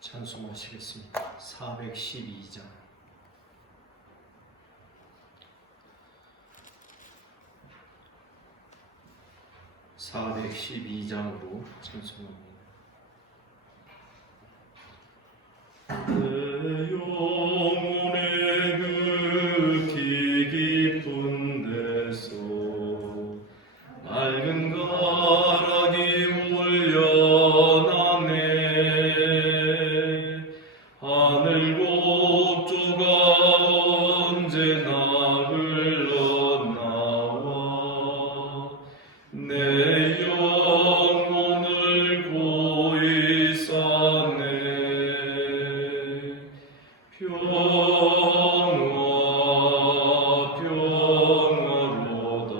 찬송하시겠습니다. 412장. (412장으로) 찬송합니다. 내 영혼의 그 깊은 데서 맑은 가락이 울려나네. 하늘 곡조가 언제나 흘러나와 내 영혼을 고이 싸네. 평화로다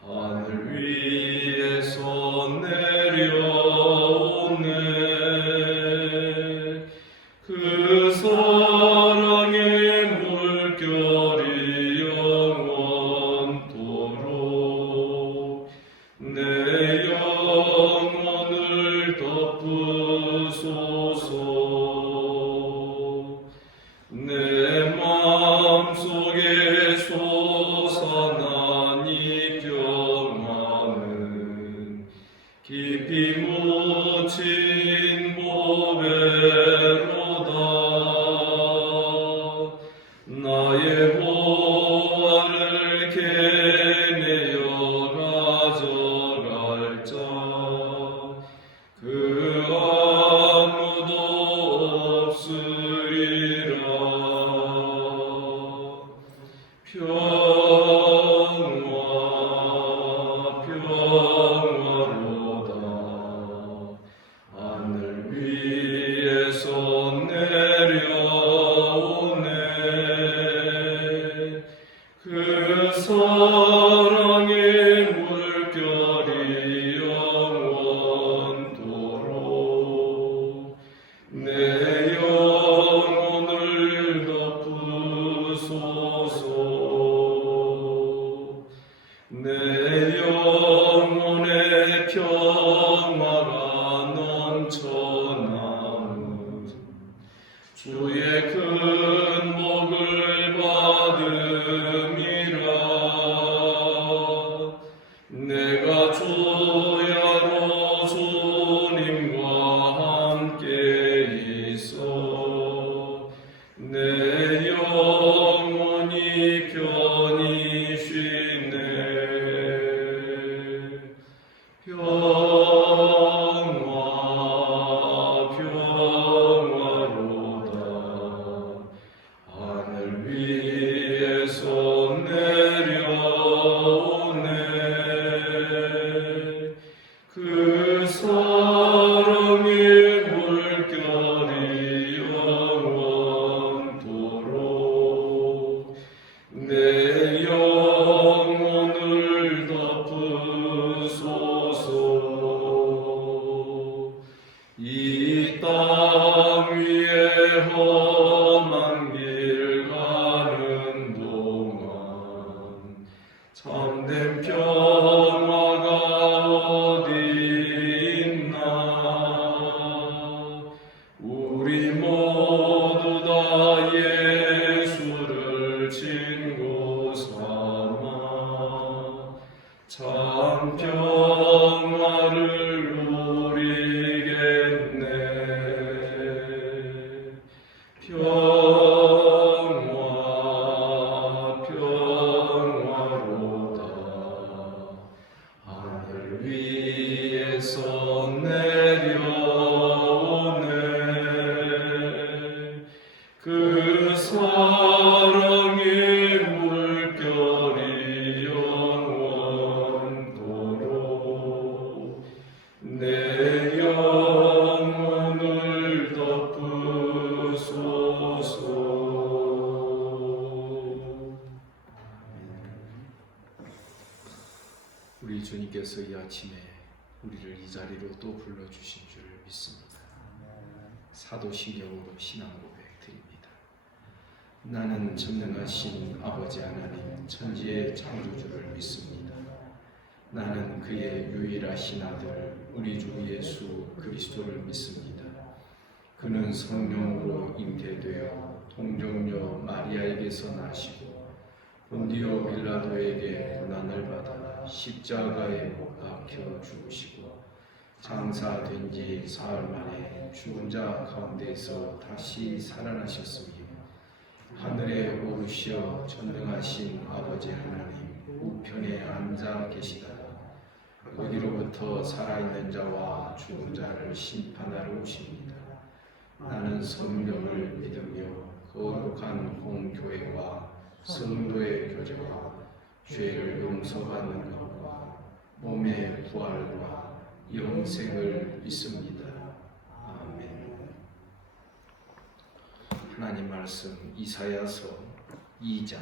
하늘 위에서 내려오네. 그 사랑의 물결이 영원토록 내 영혼을 덮으소서. 내 마음속에 솟아난 이 평화는 깊이 묻힌 보배로다. 나의 보화를 캐내어 가져갈 자 그 아무도 없으리라. 평화로다 하늘 위에서 내려오네. 그 사랑의 물결이 영원토록 내 영혼을 덮으소서. 내 영혼의 평화가 넘쳐나는 주의 큰 복을 받음이라. 내가 주야로 주님과 함께 있어 내 영혼이 편히 쉬네. 평화로다 하늘 위에서 내려오네. 그 사랑의 물결이 영원토록 내 영혼을 덮으소서. 이 땅 위에 험한 길 가는 동안 참된 평화가 어디 있나. 우리 모두 다 예수를 친구 삼아 참 평화를 누리겠네. 평화로다 하늘 위에서 내려오네. 그 사랑의 물결이 영원토록 내 영혼을 덮으소서. 우리 주님께서 이 아침에 우리를 이 자리로 또 불러주신 줄 믿습니다. 사도신경으로 신앙 고백 드립니다. 나는 전능하신 아버지 하나님 천지의 창조주를 믿습니다. 나는 그의 유일하신 아들 우리 주 예수 그리스도를 믿습니다. 그는 성령으로 잉태되어 동정녀 마리아에게서 나시고 본디오 빌라도에게 고난을 받아 십자가에 못 박혀 죽으시고 장사된 지 사흘 만에 죽은 자 가운데서 다시 살아나셨으며 하늘에 오르시어 전능하신 아버지 하나님 우편에 앉아 계시다가 거기로부터 살아있는 자와 죽은 자를 심판하러 오십니다. 나는 성령을 믿으며 거룩한 공교회와 성도의 교제와 죄를 용서받는 것과 몸의 부활과 영생을 믿습니다. 아멘. 하나님 말씀 이사야서 2장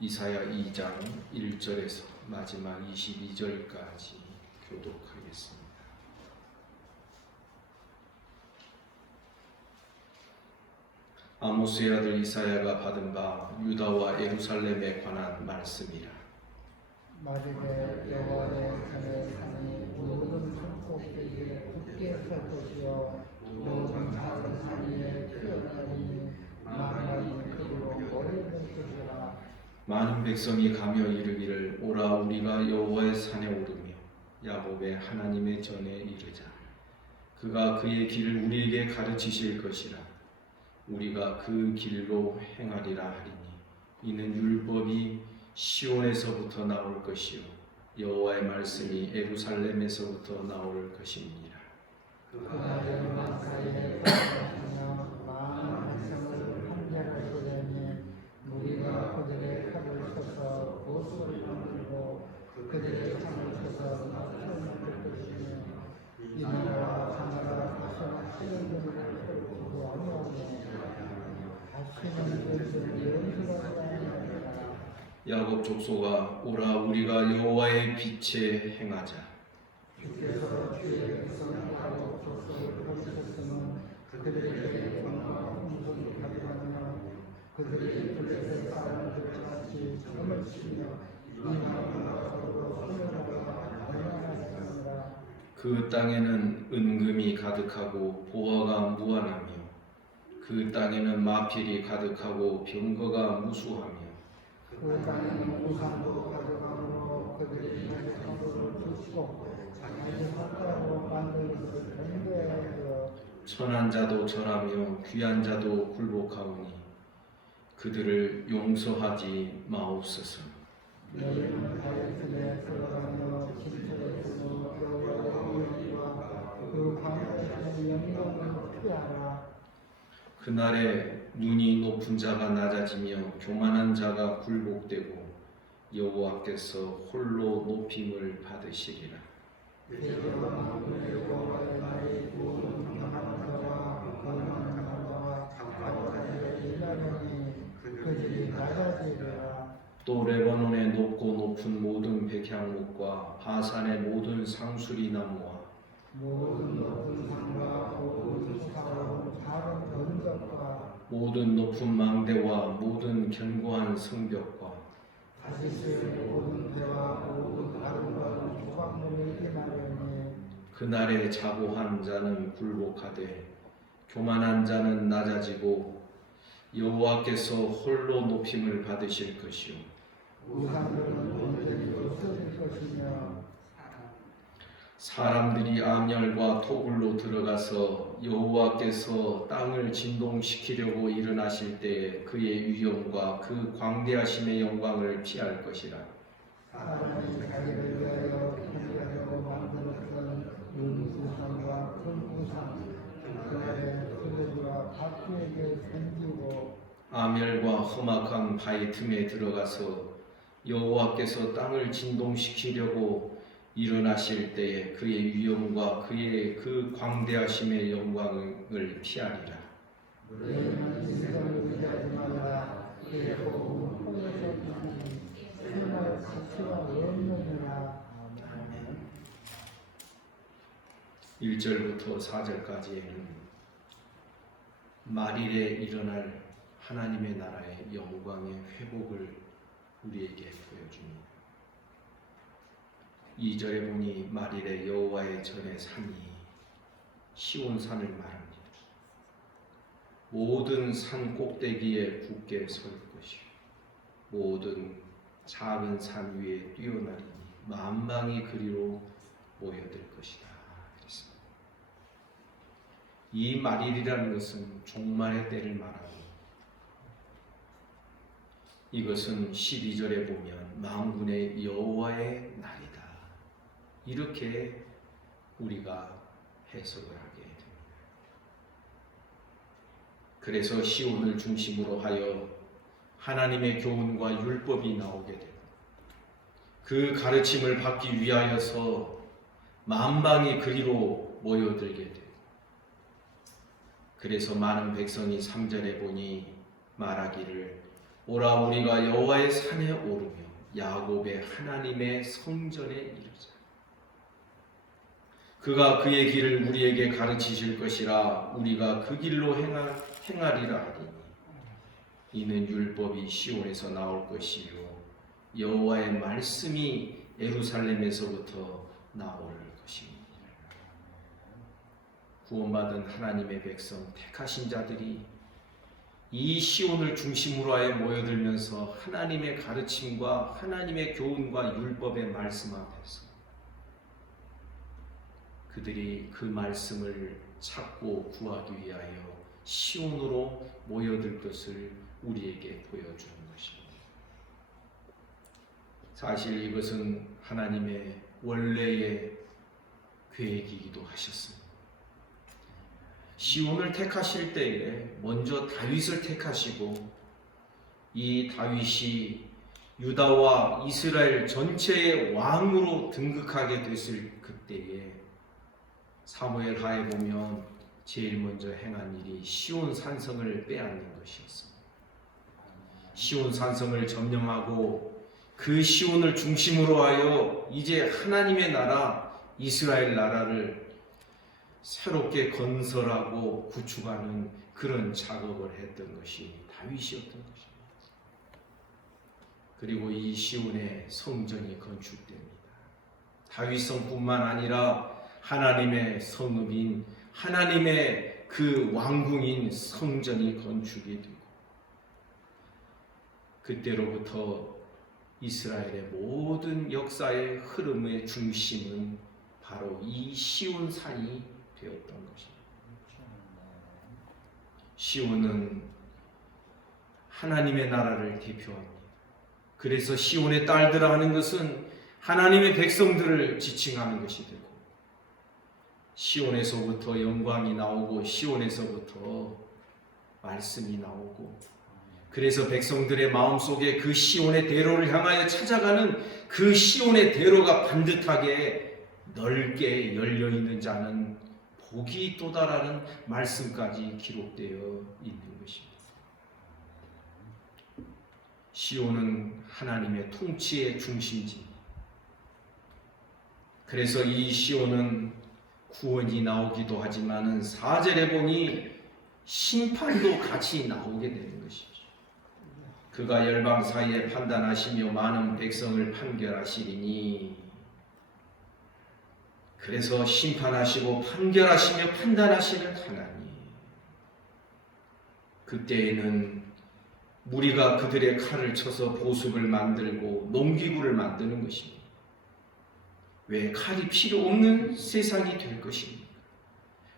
이사야 2장 1절에서 마지막 22절까지 교독하겠습니다. 아모스의 아들 이사야가 받은 바 유다와 예루살렘에 관한 말씀이라. 마지막에 여호와의 산에 산이 모든 산꼭대기에 굳게 설 것이요 모든 작은 산 위에 피어나니 만나니 그리로 머리를 것이라. 많은 백성이 가며 이르기를 오라 우리가 여호와의 산에 오르며 야곱의 하나님의 전에 이르자. 그가 그의 길을 우리에게 가르치실 것이라. 우리가 그 길로 행하리라 하리니 이는 율법이 시온에서부터 나올 것이요 여호와의 말씀이 예루살렘에서부터 나올 것입니다. 그날에 사이에 하며 많은 백성을 함께하게 되니 우리가 그들의 칼을 쳐서 보수를 만들고 그들의 창을 쳐서 납치를 만들 것이며 이 나라와 저 나라 다시는 시온을 펼치지 아니하며 다시는 그들을 연습하지 아니하리라. 야곱 족속아 오라 우리가 여호와의 빛에 행하자. 주께서 주의 백성하고 족속을 버리셨으면 그들에게 영광과 풍성이 가득하며 그들이 그들의 사람들 같이 춤을 추며 이 나라가 서로 소멸하여 얼마나 그 땅에는 은금이 가득하고 보화가 무한하며 그 땅에는 마필이 가득하고 병거가 무수하며 그 땅에는 우상으로 가져가므로 그들이 가져가므로 죽고 자기 손가락으로 만든 것을 경배하여 천한 자도 절하며 귀한 자도 굴복하오니 그들을 용서하지 마옵소서. 너희는 다윗의 걸어가며 진철에서 여호와의 의와 그 광야의 영광을 피하라. 그날에 눈이 높은 자가 낮아지며 교만한 자가 굴복되고 여호와께서 홀로 높임을 받으시리라. 여호와의 날이 모든 강한 자와 거만한 자와 악한 일하려니 그들이 낮아지리라. 또 레바논의 높고 높은 모든 백향목과 바산의 모든 상수리 나무와 모든 높은 산과 모든 수사로운 작은 언덕과 모든 높은 망대와 모든 견고한 성벽과 다시스 모든 배와 모든 아름다운 조각물을 임하려니 그날에 자고한 자는 굴복하되 교만한 자는 낮아지고 여호와께서 홀로 높임을 받으실 것이요 우상들은 온전히 없어질 것이며 사람들이 암열과 토굴로 들어가서 여호와께서 땅을 진동시키려고 일어나실 때에 그의 위엄과 그 광대하심의 영광을 피할 것이라. 사람이 자기를 위하여 편리하려고 만들었던 우상과 큰 우상 그날에 그들과 바퀴에게 생기고 암열과 험악한 바위 틈에 들어가서 여호와께서 땅을 진동시키려고 일어나실 때에 그의 위엄과 그의 그 광대하심의 영광을 피하리라. 너희는 인생을 위하지 말라. 그의 복음은 홍해서 나니 정말 가치가 없느니라. 1절부터 4절까지에는 말일에 일어날 하나님의 나라의 영광의 회복을 우리에게 보여줍니다. 2절에 보니 말일에 여호와의 전에 산이 시온 산을 말합니다. 모든 산 꼭대기에 굳게 설 것이요 모든 작은 산 위에 뛰어나리니 만방이 그리로 모여들 것이다. 그랬습니다. 이 말일이라는 것은 종말의 때를 말하고 이것은 12절에 보면 만군의 여호와의 날이다. 이렇게 우리가 해석을 하게 됩니다. 그래서 시온을 중심으로 하여 하나님의 교훈과 율법이 나오게 되고 그 가르침을 받기 위하여서 만방이 그리로 모여들게 되고 그래서 많은 백성이 3절에 보니 말하기를 오라 우리가 여호와의 산에 오르며 야곱의 하나님의 성전에 이르자. 그가 그의 길을 우리에게 가르치실 것이라 우리가 그 길로 행하리라 하더니 이는 율법이 시온에서 나올 것이요 여호와의 말씀이 예루살렘에서부터 나올 것입니다. 구원받은 하나님의 백성 택하신 자들이 이 시온을 중심으로 하여 모여들면서 하나님의 가르침과 하나님의 교훈과 율법의 말씀 앞에서 그들이 그 말씀을 찾고 구하기 위하여 시온으로 모여들 것을 우리에게 보여주는 것입니다. 사실 이것은 하나님의 원래의 계획이기도 하셨습니다. 시온을 택하실 때에 먼저 다윗을 택하시고 이 다윗이 유다와 이스라엘 전체의 왕으로 등극하게 됐을 그때에 사무엘 하에 보면 제일 먼저 행한 일이 시온 산성을 빼앗는 것이었습니다. 시온 산성을 점령하고 그 시온을 중심으로 하여 이제 하나님의 나라 이스라엘 나라를 새롭게 건설하고 구축하는 그런 작업을 했던 것이 다윗이었던 것입니다. 그리고 이 시온의 성전이 건축됩니다. 다윗성뿐만 아니라 하나님의 성읍인 하나님의 그 왕궁인 성전이 건축이 되고 그때로부터 이스라엘의 모든 역사의 흐름의 중심은 바로 이 시온산이 되었던 것입니다. 시온은 하나님의 나라를 대표합니다. 그래서 시온의 딸들아 하는 것은 하나님의 백성들을 지칭하는 것이 되고 시온에서부터 영광이 나오고 시온에서부터 말씀이 나오고 그래서 백성들의 마음속에 그 시온의 대로를 향하여 찾아가는 그 시온의 대로가 반듯하게 넓게 열려있는 자는 복이 있도다라는 말씀까지 기록되어 있는 것입니다. 시온은 하나님의 통치의 중심지. 그래서 이 시온은 구원이 나오기도 하지만은 4절에 보니 심판도 같이 나오게 되는 것이죠. 그가 열방 사이에 판단하시며 많은 백성을 판결하시리니 그래서 심판하시고 판결하시며 판단하시는 하나님. 그때에는 무리가 그들의 칼을 쳐서 보습을 만들고 농기구를 만드는 것입니다. 왜 칼이 필요 없는 세상이 될 것입니까?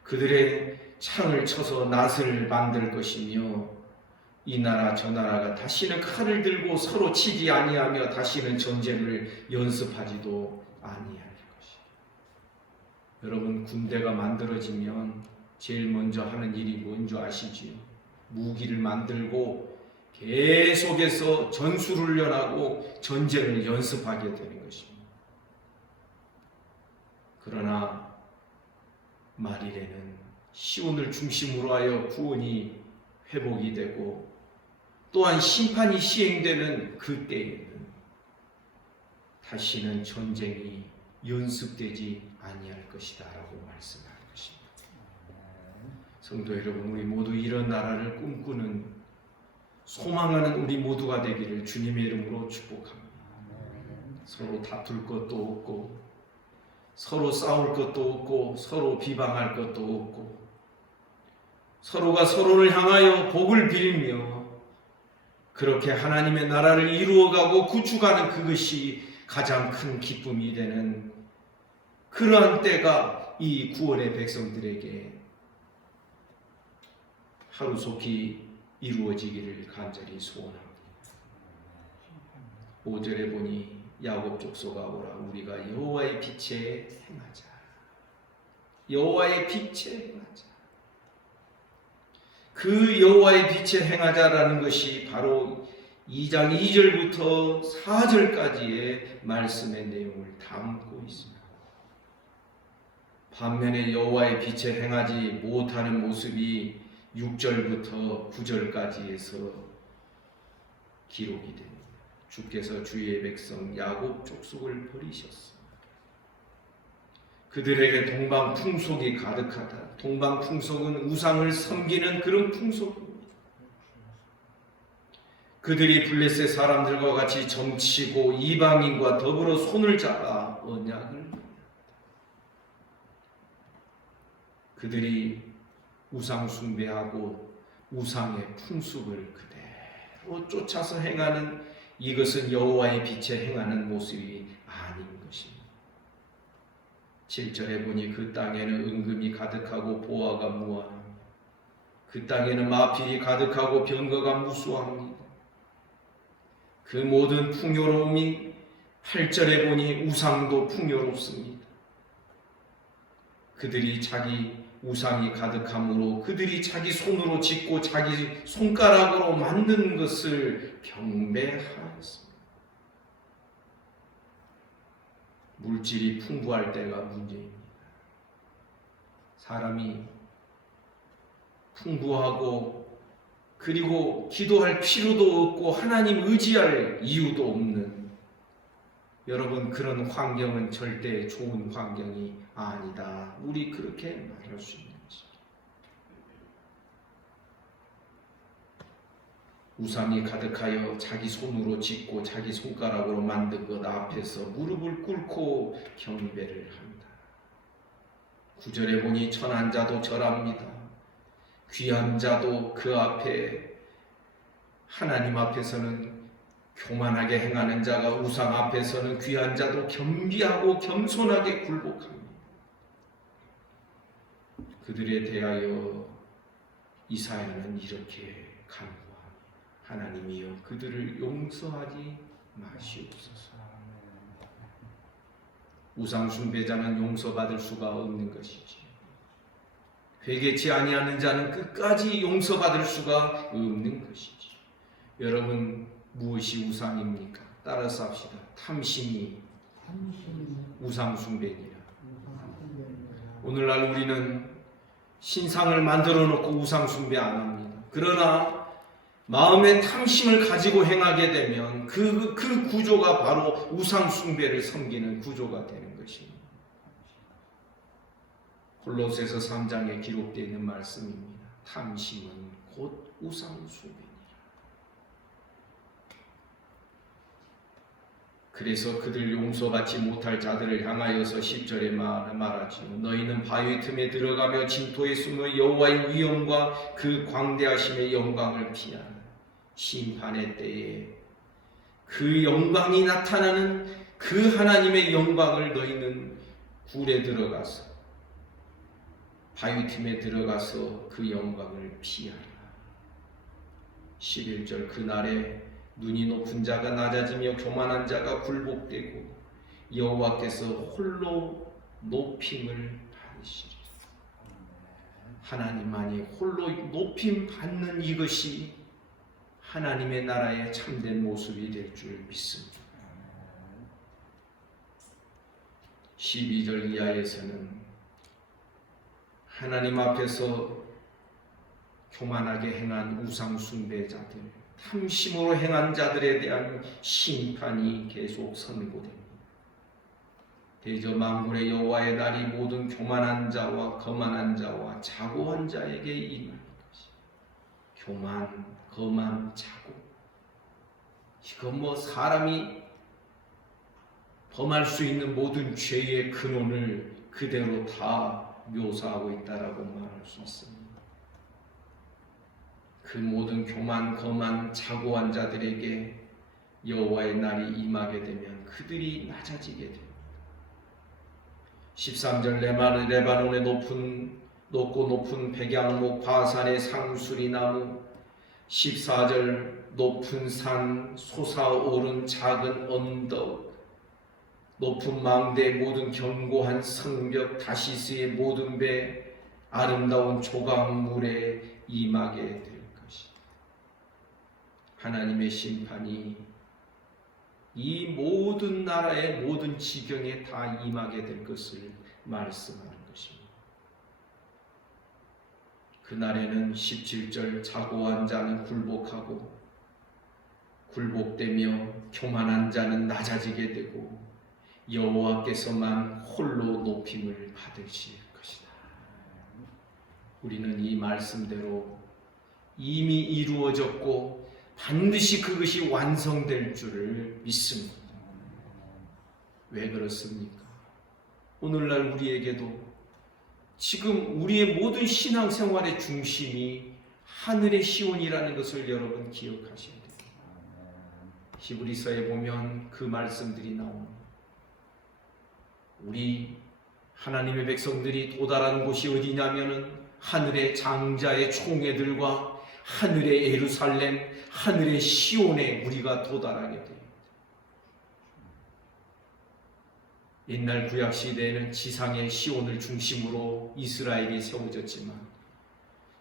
그들의 창을 쳐서 낫을 만들 것이며 이 나라 저 나라가 다시는 칼을 들고 서로 치지 아니하며 다시는 전쟁을 연습하지도 아니할 것입니다. 여러분 군대가 만들어지면 제일 먼저 하는 일이 뭔지 아시지요? 무기를 만들고 계속해서 전술훈련하고 전쟁을 연습하게 되는 것입니다. 그러나 말일에는 시온을 중심으로 하여 구원이 회복이 되고 또한 심판이 시행되는 그때에는 다시는 전쟁이 연습되지 아니할 것이다 라고 말씀하는 것입니다. 성도 여러분, 우리 모두 이런 나라를 꿈꾸는 소망하는 우리 모두가 되기를 주님의 이름으로 축복합니다. 서로 다툴 것도 없고 서로 싸울 것도 없고 서로 비방할 것도 없고 서로가 서로를 향하여 복을 빌며 그렇게 하나님의 나라를 이루어가고 구축하는 그것이 가장 큰 기쁨이 되는 그러한 때가 이 구원의 백성들에게 하루속히 이루어지기를 간절히 소원합니다. 5절에 보니 야곱 족속아 오라 우리가 여호와의 빛에 행하자. 여호와의 빛에 행하자. 그 여호와의 빛에 행하자라는 것이 바로 2장 2절부터 4절까지의 말씀의 내용을 담고 있습니다. 반면에 여호와의 빛에 행하지 못하는 모습이 6절부터 9절까지에서 기록이 됩니다. 주께서 주의 백성 야곱 족속을 버리셨습니다. 그들에게 동방 풍속이 가득하다. 동방 풍속은 우상을 섬기는 그런 풍속입니다. 그들이 블레셋 사람들과 같이 점치고 이방인과 더불어 손을 잡아 언약을 맺었다. 그들이 우상 숭배하고 우상의 풍습을 그대로 쫓아서 행하는 이것은 여호와의 빛에 행하는 모습이 아닌 것입니다. 7절에 보니 그 땅에는 은금이 가득하고 보화가 무한합니다. 그 땅에는 마필이 가득하고 병거가 무수합니다. 그 모든 풍요로움이 8절에 보니 우상도 풍요롭습니다. 그들이 자기 우상이 가득함으로 그들이 자기 손으로 짓고 자기 손가락으로 만든 것을 경배하였습니다. 물질이 풍부할 때가 문제입니다. 사람이 풍부하고 그리고 기도할 필요도 없고 하나님 의지할 이유도 없는 여러분 그런 환경은 절대 좋은 환경이 아니다. 우리 그렇게 말할 수 있는 것입니다. 우상이 가득하여 자기 손으로 짓고 자기 손가락으로 만든 것 앞에서 무릎을 꿇고 경배를 합니다. 9절에 보니 천한 자도 절합니다. 귀한 자도 그 앞에 하나님 앞에서는 교만하게 행하는 자가 우상 앞에서는 귀한 자도 겸비하고 겸손하게 굴복합니다. 그들에 대하여 이사야는 이렇게 간구합니다. 하나님이여 그들을 용서하지 마시옵소서. 우상 숭배자는 용서받을 수가 없는 것이지. 회개치 아니하는 자는 끝까지 용서받을 수가 없는 것이지. 여러분 무엇이 우상입니까? 따라서 합시다. 탐심이 우상 숭배니라. 오늘날 우리는 신상을 만들어 놓고 우상 숭배 안 합니다. 그러나 마음의 탐심을 가지고 행하게 되면 그 구조가 바로 우상 숭배를 섬기는 구조가 되는 것입니다. 골로새서 3장에 기록되어 있는 말씀입니다. 탐심은 곧 우상 숭배니라. 그래서 그들 용서받지 못할 자들을 향하여서 10절에 말하지요. 너희는 바위 틈에 들어가며 진토에 숨어 여호와의 위엄과 그 광대하심의 영광을 피하라. 심판의 때에 그 영광이 나타나는 그 하나님의 영광을 너희는 굴에 들어가서 바위 틈에 들어가서 그 영광을 피하라. 11절 그날에 눈이 높은 자가 낮아지며 교만한 자가 굴복되고 여호와께서 홀로 높임을 받으시리라. 하나님만이 홀로 높임 받는 이것이 하나님의 나라의 참된 모습이 될 줄 믿습니다. 12절 이하에서는 하나님 앞에서 교만하게 행한 우상 숭배자들, 탐심으로 행한 자들에 대한 심판이 계속 선고됩니다. 대저 만군의 여호와의 날이 모든 교만한 자와 거만한 자와 자고한 자에게 임할 것이. 교만, 거만, 자고. 이건 사람이 범할 수 있는 모든 죄의 근원을 그대로 다 묘사하고 있다라고 말할 수 있습니다. 그 모든 교만, 거만, 자고한 자들에게 여호와의 날이 임하게 되면 그들이 낮아지게 됩니다. 13절 레바논의 높고 높은 백양목 바산의 상수리 나무 14절 높은 산 솟아오른 작은 언덕 높은 망대 모든 견고한 성벽 다시스의 모든 배 아름다운 조각물에 임하게 될 것이다. 하나님의 심판이 이 모든 나라의 모든 지경에 다 임하게 될 것을 말씀하는 것입니다. 그날에는 17절 자고한 자는 굴복하고 굴복되며 교만한 자는 낮아지게 되고 여호와께서만 홀로 높임을 받으실 것이다. 우리는 이 말씀대로 이미 이루어졌고 반드시 그것이 완성될 줄을 믿습니다. 왜 그렇습니까? 오늘날 우리에게도 지금 우리의 모든 신앙생활의 중심이 하늘의 시온이라는 것을 여러분 기억하셔야 됩니다. 히브리서에 보면 그 말씀들이 나옵니다. 우리 하나님의 백성들이 도달한 곳이 어디냐면은 하늘의 장자의 총애들과 하늘의 예루살렘, 하늘의 시온에 우리가 도달하게 됩니다. 옛날 구약 시대에는 지상의 시온을 중심으로 이스라엘이 세워졌지만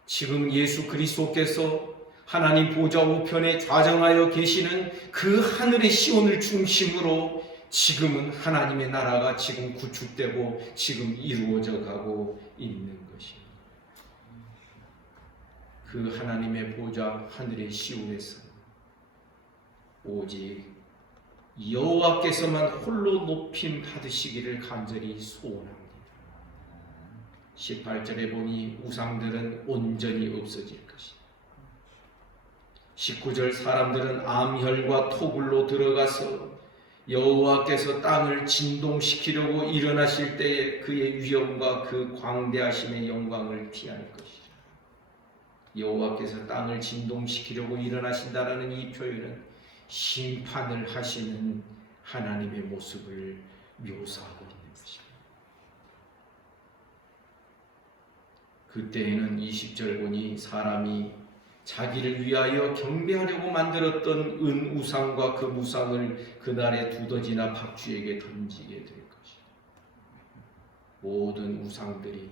지금 예수 그리스도께서 하나님 보좌 우편에 좌정하여 계시는 그 하늘의 시온을 중심으로 지금은 하나님의 나라가 지금 구축되고 지금 이루어져 가고 있는 것입니다. 그 하나님의 보좌 하늘의 시온에서 오직 여호와께서만 홀로 높임 받으시기를 간절히 소원합니다. 18절에 보니 우상들은 온전히 없어질 것이다. 19절 사람들은 암혈과 토굴로 들어가서 여호와께서 땅을 진동시키려고 일어나실 때에 그의 위엄과 그 광대하심의 영광을 피할 것이다. 여호와께서 땅을 진동시키려고 일어나신다라는 이 표현은 심판을 하시는 하나님의 모습을 묘사하고 있는 것입니다. 그때에는 20절 보니 사람이 자기를 위하여 경배하려고 만들었던 은 우상과 그 우상을 그날의 두더지나 박쥐에게 던지게 될 것이다. 모든 우상들이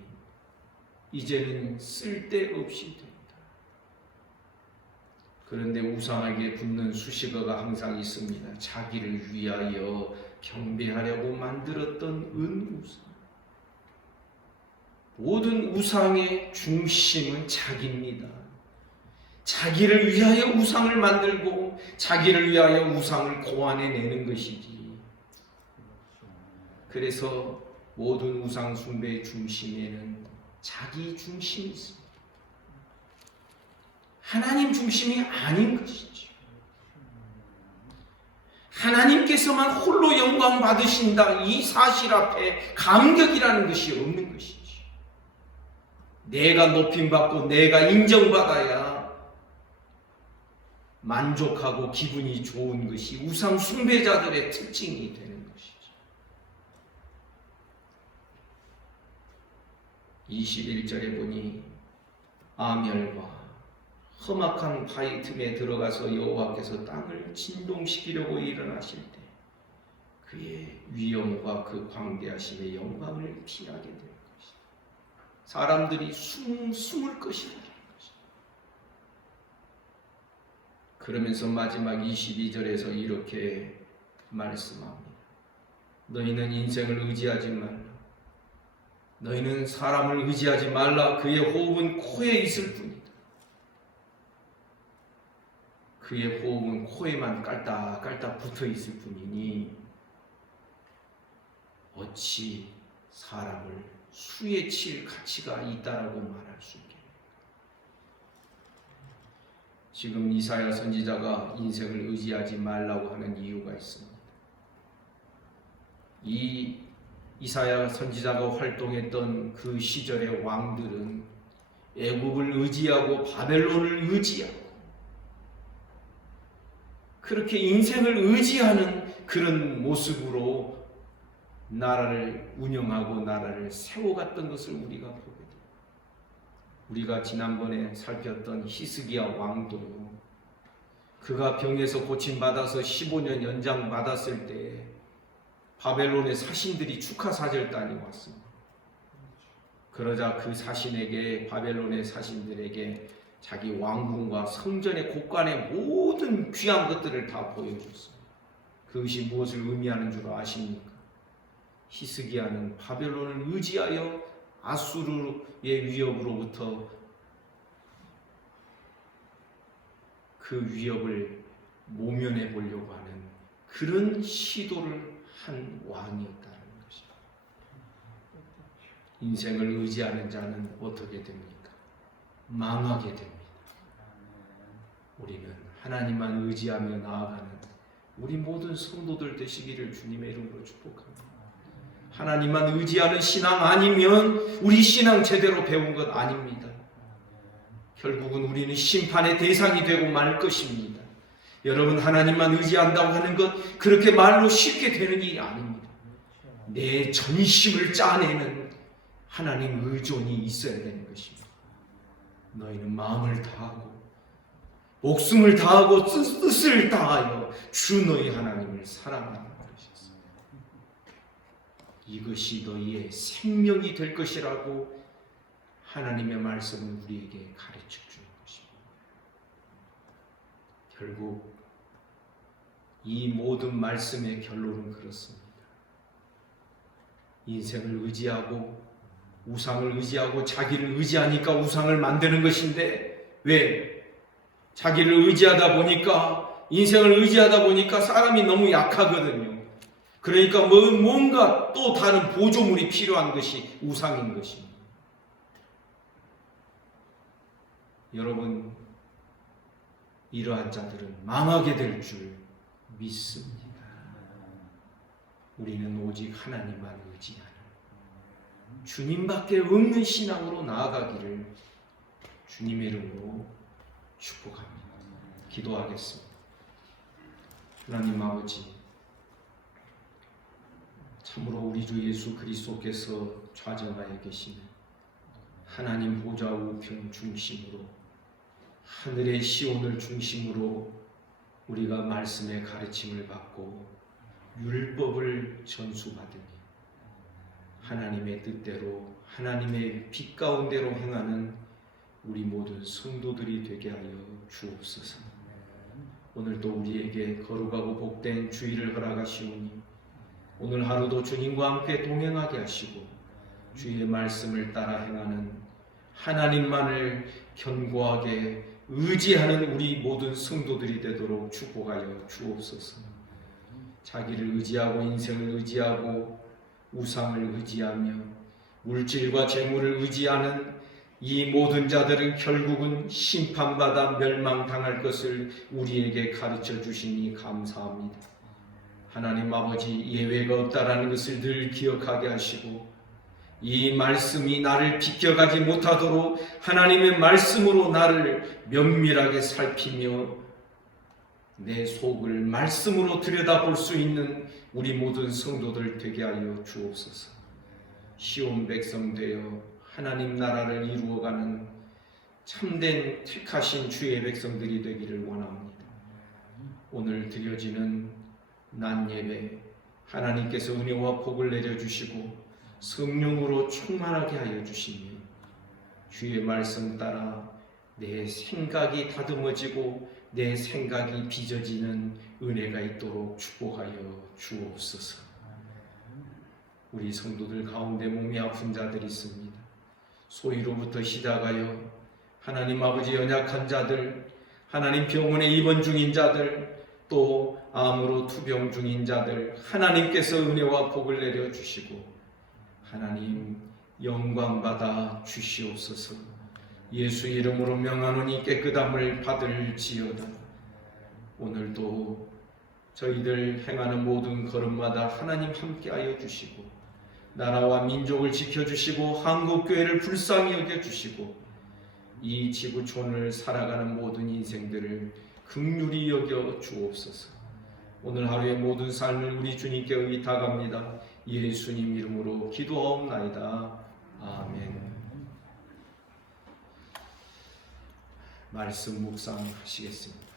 이제는 쓸데없이 됩니다. 그런데 우상에게 붙는 수식어가 항상 있습니다. 자기를 위하여 경배하려고 만들었던 은 우상. 모든 우상의 중심은 자기입니다. 자기를 위하여 우상을 만들고 자기를 위하여 우상을 고안해내는 것이지. 그래서 모든 우상 숭배의 중심에는 자기 중심이 있습니다. 하나님 중심이 아닌 것이죠. 하나님께서만 홀로 영광 받으신다. 이 사실 앞에 감격이라는 것이 없는 것이죠. 내가 높임받고 내가 인정받아야 만족하고 기분이 좋은 것이 우상 숭배자들의 특징이 되는 것이죠. 21절에 보니 암혈과 험악한 바위 틈에 들어가서 여호와께서 땅을 진동시키려고 일어나실 때 그의 위엄과 그 광대하심의 영광을 피하게 될 것이다. 사람들이 숨을 것이다. 그러면서 마지막 22절에서 이렇게 말씀합니다. 너희는 인생을 의지하지 말라. 너희는 사람을 의지하지 말라. 그의 호흡은 코에 있을 뿐이다. 그의 호흡은 코에만 깔딱깔딱 붙어 있을 뿐이니 어찌 사람을 수에 칠 가치가 있다라고 말할 수 있겠습니까? 지금 이사야 선지자가 인생을 의지하지 말라고 하는 이유가 있습니다. 이 이사야 선지자가 활동했던 그 시절의 왕들은 애굽을 의지하고 바벨론을 의지하고 그렇게 인생을 의지하는 그런 모습으로 나라를 운영하고 나라를 세워갔던 것을 우리가 보게 됩니다. 우리가 지난번에 살폈던 히스기야 왕도 그가 병에서 고침받아서 15년 연장받았을 때 바벨론의 사신들이 축하사절단이 왔습니다. 그러자 그 사신에게 바벨론의 사신들에게 자기 왕궁과 성전의 곳간의 모든 귀한 것들을 다 보여줬어요. 그것이 무엇을 의미하는 줄 아십니까? 히스기야는 바벨론을 의지하여 아수르의 위협으로부터 그 위협을 모면해 보려고 하는 그런 시도를 한 왕이었다는 것입니다. 인생을 의지하는 자는 어떻게 됩니까? 망하게 됩니다. 우리는 하나님만 의지하며 나아가는 우리 모든 성도들 되시기를 주님의 이름으로 축복합니다. 하나님만 의지하는 신앙 아니면 우리 신앙 제대로 배운 것 아닙니다. 결국은 우리는 심판의 대상이 되고 말 것입니다. 여러분, 하나님만 의지한다고 하는 것 그렇게 말로 쉽게 되는 일이 아닙니다. 내 전심을 짜내는 하나님 의존이 있어야 되는 것입니다. 너희는 마음을 다하고 목숨을 다하고 뜻을 다하여 주 너희 하나님을 사랑하는 것이었습니다. 이것이 너희의 생명이 될 것이라고 하나님의 말씀은 우리에게 가르쳐 주는 것입니다. 결국 이 모든 말씀의 결론은 그렇습니다. 인생을 의지하고 우상을 의지하고 자기를 의지하니까 우상을 만드는 것인데 왜? 자기를 의지하다 보니까 인생을 의지하다 보니까 사람이 너무 약하거든요. 그러니까 뭔가 또 다른 보조물이 필요한 것이 우상인 것입니다. 여러분, 이러한 자들은 망하게 될 줄 믿습니다. 우리는 오직 하나님만 의지하는 주님밖에 없는 신앙으로 나아가기를 주님의 이름으로 축복합니다. 기도하겠습니다. 하나님 아버지, 참으로 우리 주 예수 그리스도께서 좌정하여 계시는 하나님 보좌 우편 중심으로 하늘의 시온을 중심으로 우리가 말씀의 가르침을 받고 율법을 전수받으니 하나님의 뜻대로 하나님의 빛 가운데로 행하는 우리 모든 성도들이 되게 하여 주옵소서. 오늘도 우리에게 거룩하고 복된 주일을 허락하시오니 오늘 하루도 주님과 함께 동행하게 하시고 주의 말씀을 따라 행하는 하나님만을 견고하게 의지하는 우리 모든 성도들이 되도록 축복하여 주옵소서. 자기를 의지하고 인생을 의지하고 우상을 의지하며 물질과 재물을 의지하는 이 모든 자들은 결국은 심판받아 멸망당할 것을 우리에게 가르쳐 주시니 감사합니다. 하나님 아버지, 예외가 없다라는 것을 늘 기억하게 하시고 이 말씀이 나를 비껴가지 못하도록 하나님의 말씀으로 나를 면밀하게 살피며 내 속을 말씀으로 들여다볼 수 있는 우리 모든 성도들 되게 하여 주옵소서. 시온 백성 되어 하나님 나라를 이루어가는 참된 택하신 주의 백성들이 되기를 원합니다. 오늘 드려지는 난 예배 하나님께서 은혜와 복을 내려주시고 성령으로 충만하게 하여 주시며 주의 말씀 따라 내 생각이 다듬어지고 내 생각이 빚어지는 은혜가 있도록 축복하여 주옵소서. 우리 성도들 가운데 몸이 아픈 자들이 있습니다. 소위로부터 시작하여 하나님 아버지 연약한 자들, 하나님 병원에 입원 중인 자들, 또 암으로 투병 중인 자들, 하나님께서 은혜와 복을 내려주시고 하나님 영광 받아 주시옵소서. 예수 이름으로 명하노니 깨끗함을 받을지어다. 오늘도 저희들 행하는 모든 걸음마다 하나님 함께하여 주시고 나라와 민족을 지켜주시고 한국교회를 불쌍히 여겨주시고 이 지구촌을 살아가는 모든 인생들을 긍휼히 여겨 주옵소서. 오늘 하루의 모든 삶을 우리 주님께 의탁합니다. 예수님 이름으로 기도하옵나이다. 아멘. 말씀 묵상하시겠습니다.